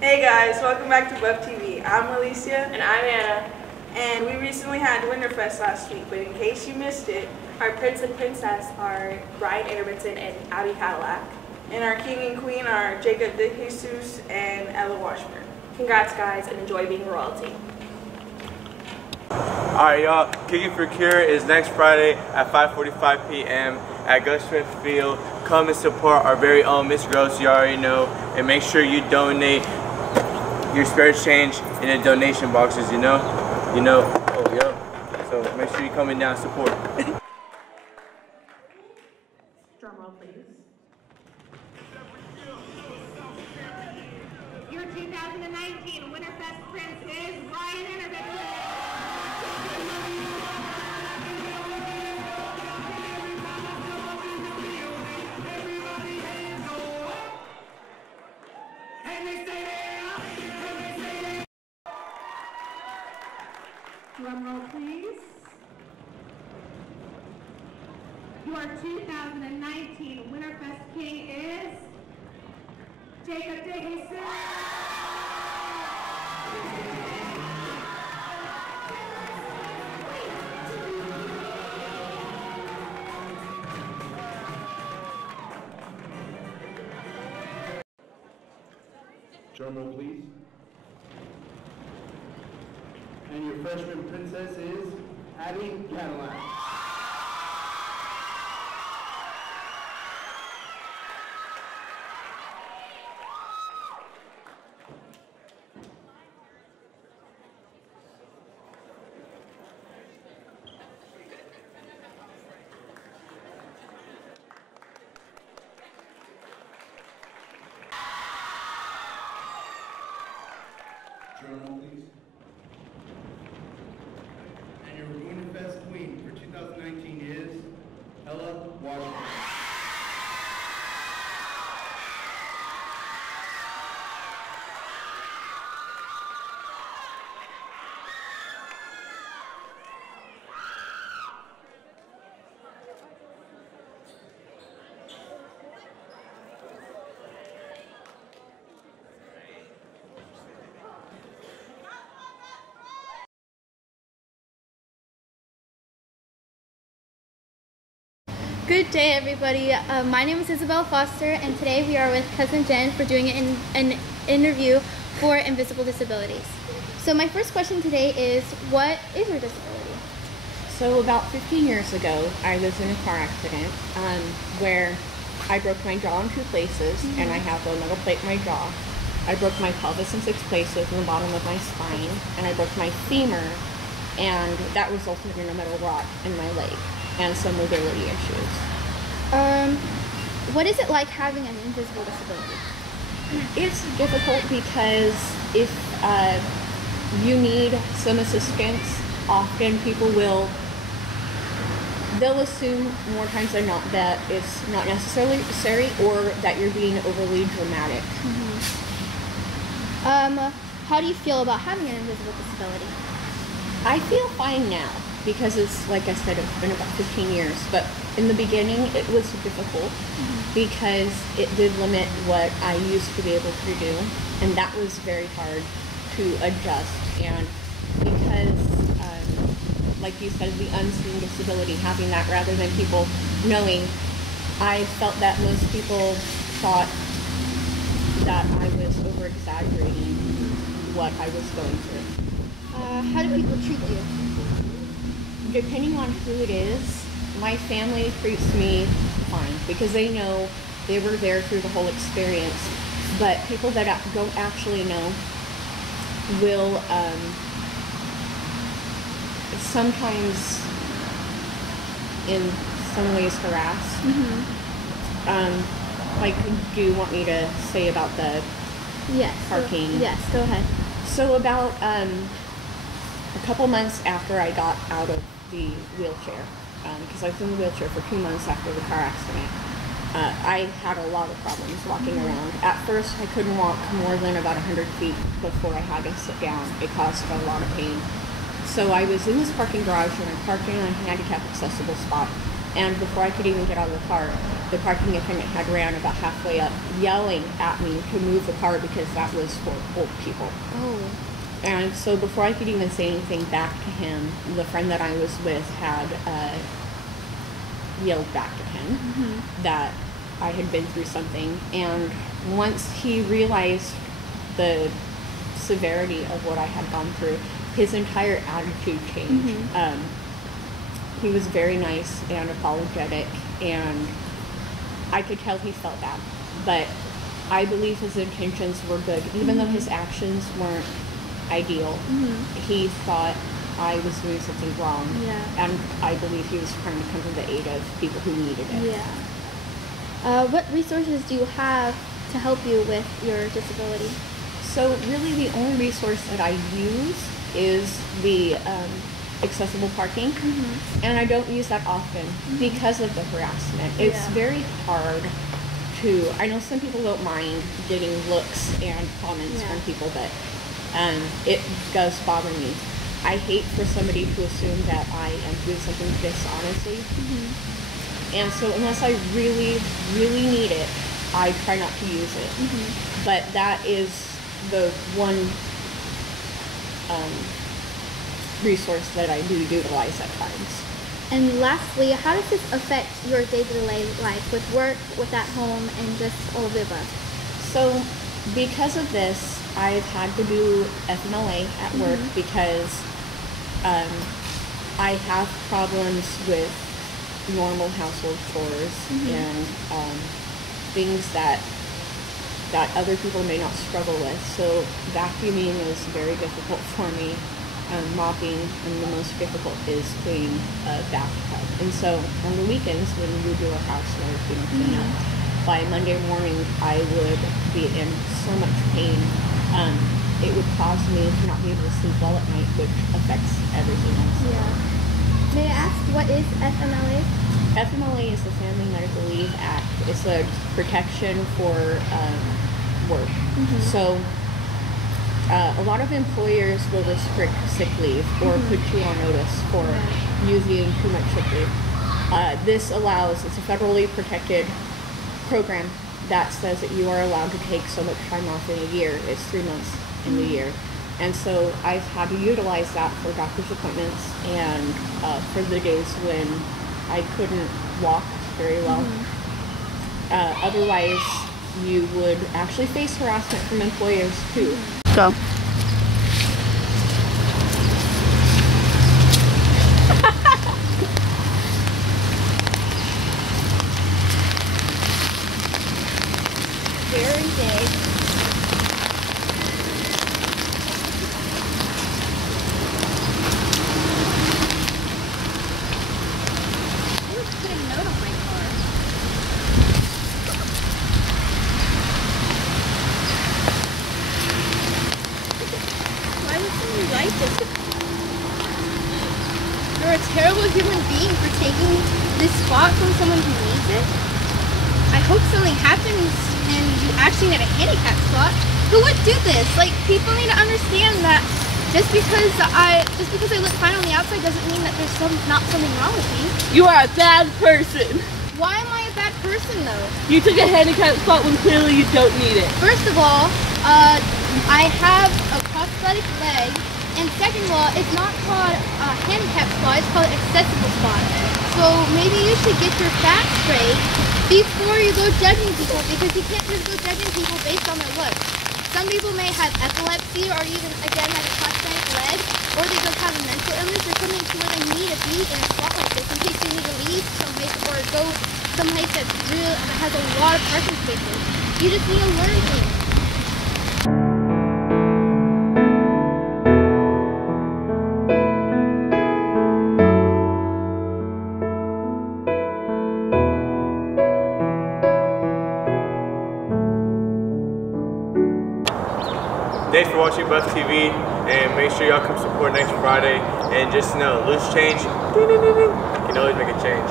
Hey guys, welcome back to Buff TV. I'm Alicia. And I'm Anna. And we recently had Winterfest last week, but in case you missed it, our prince and princess are Brian Intermittent and Abby Cadillac. And our king and queen are Jacob De Jesus and Ella Washburn. Congrats guys, and enjoy being royalty. Alright y'all, Kicking for Cure is next Friday at 5:45 p.m. at Gus Smith Field. Come and support our very own Miss Gross, you already know. And make sure you donate your spare change in the donation boxes, you know. Oh, yo. So make sure you come in now and support. Drum roll, please. Your 2019 Winterfest Prince is Brian Intermittent. Drum roll, please. Your 2019 Winterfest King is Jacob De Jesus. Drum roll, please. And your freshman princess is Abby Cadillac. Drum roll, please. And your Winterfest Queen for 2019 is Ella Washburn. Good day, everybody. My name is Isabel Foster, and today we are with Cousin Jen for doing an interview for Invisible Disabilities. So my first question today is, what is your disability? So about 15 years ago, I was in a car accident where I broke my jaw in 2 places, and I have a metal plate in my jaw. I broke my pelvis in 6 places in the bottom of my spine, and I broke my femur, and that resulted in a metal rod in my leg and some mobility issues. What is it like having an invisible disability? It's difficult because if you need some assistance, often people they'll assume more times than not that it's not necessarily necessary or that you're being overly dramatic. How do you feel about having an invisible disability? I feel fine now because it's, like I said, it's been about 15 years, but in the beginning it was difficult because it did limit what I used to be able to do, and that was very hard to adjust. And because, like you said, the unseen disability, having that rather than people knowing, I felt that most people thought that I was over-exaggerating what I was going through. How do people treat you? Depending on who it is, my family treats me fine because they know they were there through the whole experience. But people that don't actually know will sometimes, in some ways, harass. Like, do you want me to say about the parking? Yes, go ahead. So about a couple months after I got out of the wheelchair, because I was in the wheelchair for 2 months after the car accident, I had a lot of problems walking around. At first, I couldn't walk more than about 100 feet before I had to sit down. It caused a lot of pain. So I was in this parking garage and I parked in a handicap accessible spot, And before I could even get out of the parking attendant had ran about halfway up, yelling at me to move the car because that was for old people. Oh. And so before I could even say anything back to him, the friend that I was with had yelled back at him that I had been through something. And once he realized the severity of what I had gone through, his entire attitude changed. He was very nice and apologetic, and I could tell he felt bad. But I believe his intentions were good. Even though his actions weren't ideal, he thought I was doing something wrong. Yeah. And I believe he was trying to come to the aid of people who needed it. Yeah. What resources do you have to help you with your disability? So really the only resource that I use is the accessible parking, and I don't use that often because of the harassment. It's very hard to, I know some people don't mind getting looks and comments from people, but it does bother me. I hate for somebody to assume that I am doing something dishonestly, and so unless I really, really need it, I try not to use it. But that is the one resource that I do utilize at times. And lastly, how does this affect your day-to-day life with work, with at home, and just all of the above? So because of this, I've had to do FMLA at work because I have problems with normal household chores and things that other people may not struggle with. So vacuuming is very difficult for me. Mopping, and the most difficult is cleaning a bathtub. And so on the weekends when we do our housework, clean up, by Monday morning I would be in so much pain. It would cause me to not be able to sleep well at night, which affects everything else. Yeah. May I ask, what is FMLA? FMLA is the Family Medical Leave Act. It's a protection for work. So a lot of employers will restrict sick leave or put you on notice for using too much sick leave. This allows, it's a federally protected program that says that you are allowed to take so much time off in a year. It's 3 months in the year. And so I've had to utilize that for doctor's appointments and for the days when I couldn't walk very well. Otherwise, you would actually face harassment from employers too. Go. Very big. I would put a note on my car. Why would somebody like this? You're a terrible human being for taking this spot from someone who needs it. I hope something happens and you actually get a handicap spot. Who would do this? Like, people need to understand that just because I look fine on the outside doesn't mean that there's not something wrong with me. You are a bad person. Why am I a bad person though? You took a handicap spot when clearly you don't need it. First of all, I have a prosthetic leg, and second of all, it's not called a handicap spot, it's called accessible spot. So maybe you should get your facts straight before you go judging people, because you can't just go judging people based on their looks. Some people may have epilepsy or even, again, like a prosthetic leg, or they just have a mental illness or something to where they need to be in a spot like this in case they need to leave someplace or go someplace that has a lot of parking spaces. You just need to learn things. Thanks for watching Buff TV, and make sure y'all come support next Friday. And just know, loose change, ding, ding, ding, ding, you can always make a change.